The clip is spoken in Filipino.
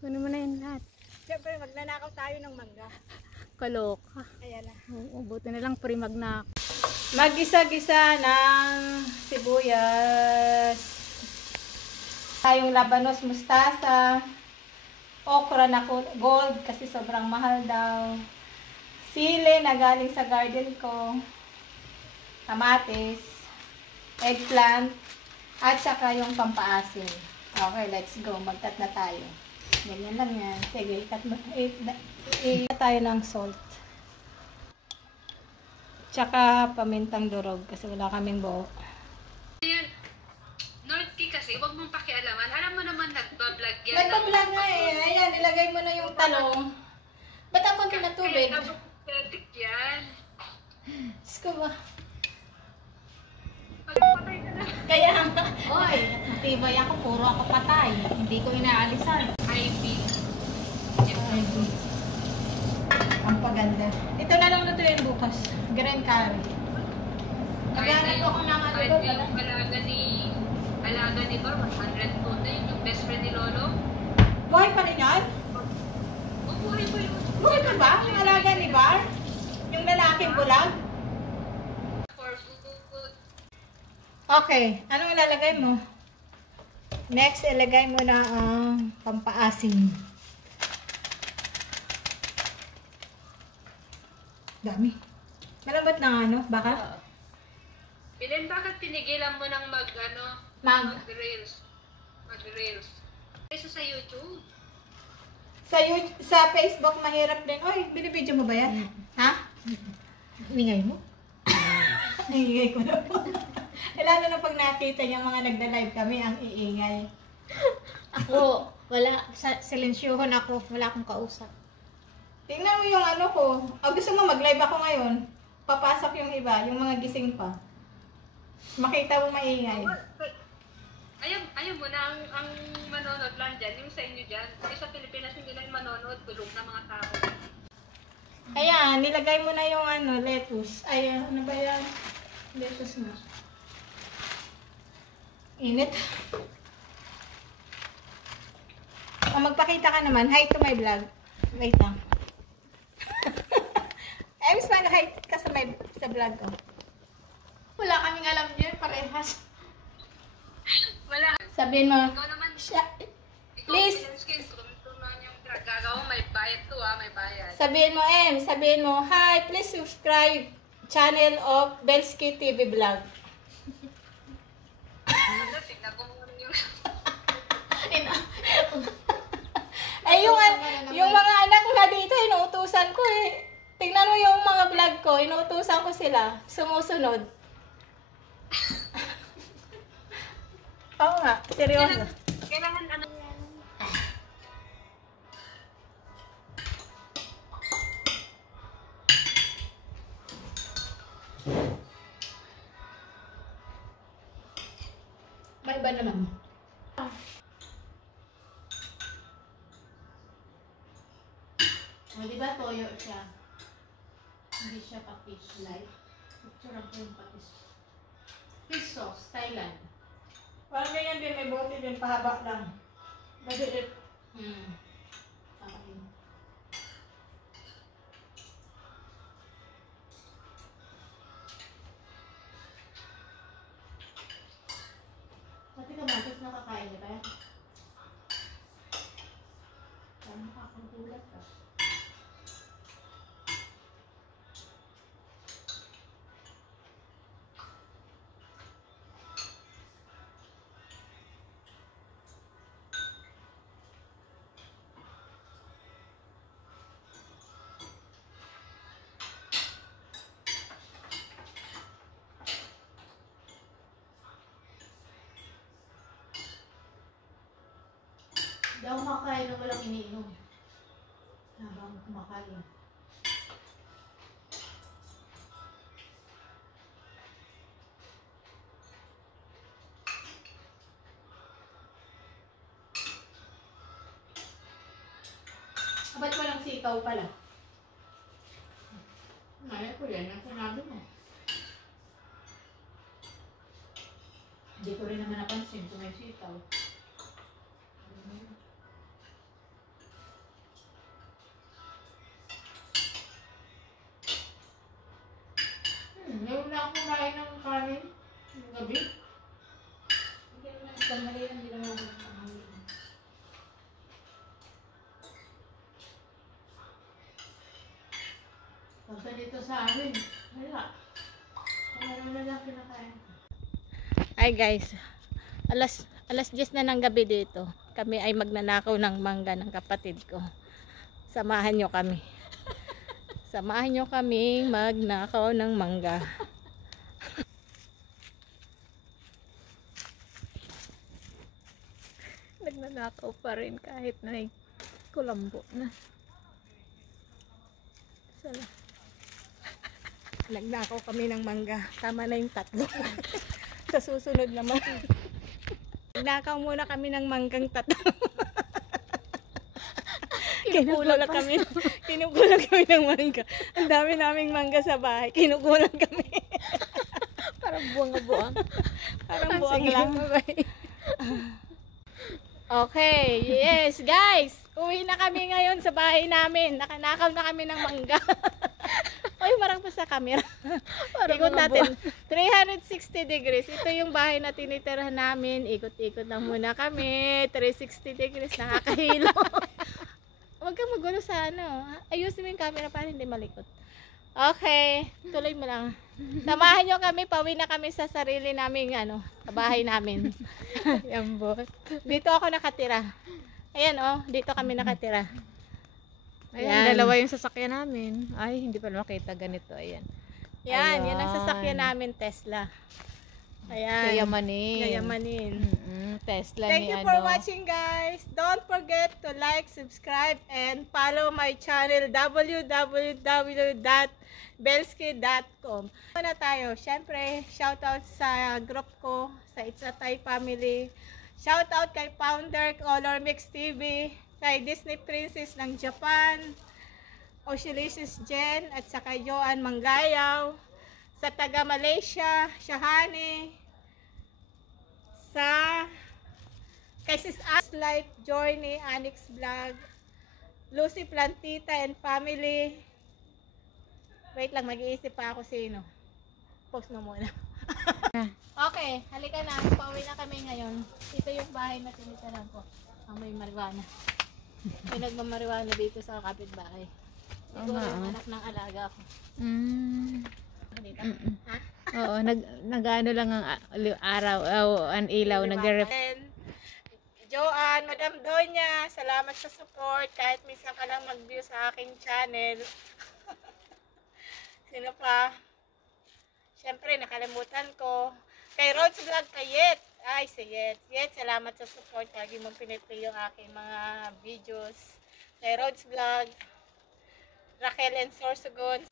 Kunin mo na yan lahat. Siyempre, magnanakaw tayo ng mangga. Kaloka. Ayan na. Oo, buti na lang primagnak. Mag-gisa-gisa ng sibuyas. Tayong labanos mustasa. Okra na gold kasi sobrang mahal daw. Sili na galing sa garden ko. Kamatis. Eggplant. At saka yung pampaasim. Okay, let's go. Magtat na tayo. Ganyan lang yan. Sige, ikat tayo ng salt. Tsaka pamintang durog kasi wala kaming buo. Ayan, North Key kasi, huwag mong pakialaman. Alam mo naman, nagbablog yan. Nagpa-vlog nga eh. Ayan, ilagay mo na yung talong. Ba't ang konti na tubig? Kaya pathetic yan. Diyos ko ba? Patay ka na. Kaya nga. Oy, matibay ako. Puro ako patay. Hindi ko inaalisan. IB. Ang paganda. Ito na lang lutuin bukas. Green curry. Naghanap ako ng ano Kahit doon. yung alaga ni Bar, 102 na yun, yung best friend ni Lolo. Buhay pa rin yan? Bubuhay ko yun. Buhay pa ba? Yung alaga ni Bar? Yung lalaking bulag? For food. Okay. Anong ilalagay mo? Next, ilagay mo na ang pampaasim. Dami. Malambot na ano? Baka? Bilin, bakit pinigilan mo ng mag-reels? Mag-reels. Isa sa YouTube. Sa Facebook, mahirap din. Oy, binibidyo mo ba yan? Ha? Ingay mo? Ingay ko na po. Lalo na pag nakita niya mga nagda-live kami, ang iingay. Ako, wala. Silensyuhon ako. Wala akong kausap. Tingnan mo yung ano ko. Gusto mo mag-live ako ngayon? Papasok yung iba, yung mga gising pa. Makita mo maingay. Ayaw mo na ang manonood lang dyan, yung sa inyo dyan. Kasi sa Pilipinas hindi lang manonood, tulog na mga tao. Ayan, nilagay mo na yung ano, lettuce. Ay, ano ba yan? Lettuce mo. Init. Magpakita ka naman. Hi to my vlog. Wait lang. Ems, mag-hi ka sa vlog ko. Wala kaming alam niya, parehas. Wala. Sabihin mo, Ikaw naman, please. Gagawa, may bayad to may bayad. Sabihin mo, sabihin mo, hi, please subscribe channel of Belsky TV Vlog. Tignan ko muna yung... Ay, yung mga anak nga dito, inuutusan ko eh. Tingnan mo yung mga vlog ko, inuutusan ko sila. Sumusunod. Oo nga, seryoso. Kailangan ano yan. May iba naman. O, diba toyo siya? Hindi siya pa-fish like. Picture ko yung pa-fish. Fish sauce, Thailand. Parang ganyan din, may bote din, pahaba lang. Maliit. Okay. Pati kamatis nakakain niya ba? Parang nakakagulat ka. Hindi ako makakain ng walang iniinom. Habang kumakain. Ba't walang sitaw pala? Ngayon ko yan, ang sinabi mo. Hindi ko rin naman napansin kung may sitaw. Pagka dito sa amin, wala. Ano na lang kinakain. Ay guys, alas 10 na ng gabi dito. Kami ay magnanakaw ng mangga ng kapatid ko. Samahan nyo kami. Samahan nyo kami magnakaw ng mangga. Nagnanakaw pa rin kahit na kulambo na. Sana. Nagnakaw kami ng mangga. Tama na yung 3. Sa susunod naman. Nagnakaw muna kami ng manggang 3. Kinukulang kami ng mangga. Ang dami naming mangga sa bahay. Kinukulang kami. Parang buwang-buwang. Parang buwang lang. Okay, yes guys. Uwi na kami ngayon sa bahay namin. Nakanakaw na kami ng mangga. Uy, marang pa sa camera. Ikot natin. 360 degrees. Ito yung bahay na tinitirahan namin. Ikot-ikot lang muna kami. 360 degrees. Nakakahilo. Huwag kang magulo sa ano. Ayusin mo yung camera para hindi malikot. Okay. Tuloy mo lang. Samahan nyo kami. Pauwi na kami sa sarili namin, sa bahay namin. Yambot. Dito ako nakatira. Ayan, dito kami nakatira. Ayan, dalawa yung sasakyan namin. Ay, hindi pa makita ganito. Ayan. Yan, yun ang sasakyan namin, Tesla. Ayan. Yayamanin. Tesla Thank ni you for watching, guys. Don't forget to like, subscribe, and follow my channel www.belsky.com. Muna tayo. Siyempre, shoutout sa group ko, sa It's a Thai Family. Shoutout kay Founder Color Mix TV, kay Disney Princess ng Japan, Ocealicious Jen, at saka Joan Manggayaw, sa taga Malaysia, Shahani, sa kay Sis As Life Journey, Anix Vlog, Lucy Plantita and Family. Wait lang, mag-iisip pa ako sino. Post mo muna. Okay, halika na. Pauwi na kami ngayon. Ito yung bahay na tinitirahan ko. Ang may marijuana. May nagmamarijuana dito sa kapitbahay. Siguro yung anak ng alaga ko. Dito. Ha? Oo, nag-ano lang ang araw, ang ilaw, nag-ref. Joanne, Madam Donya, salamat sa support. Kahit minsan ka lang mag-view sa aking channel. Sino pa? Siyempre, nakalimutan ko. Kay Rods Vlog, kay Yet. Ay, si Yet. Yet, salamat sa support. Lagi mong piniplay yung aking mga videos. Kay Rods Vlog, Raquel and Sorsogon.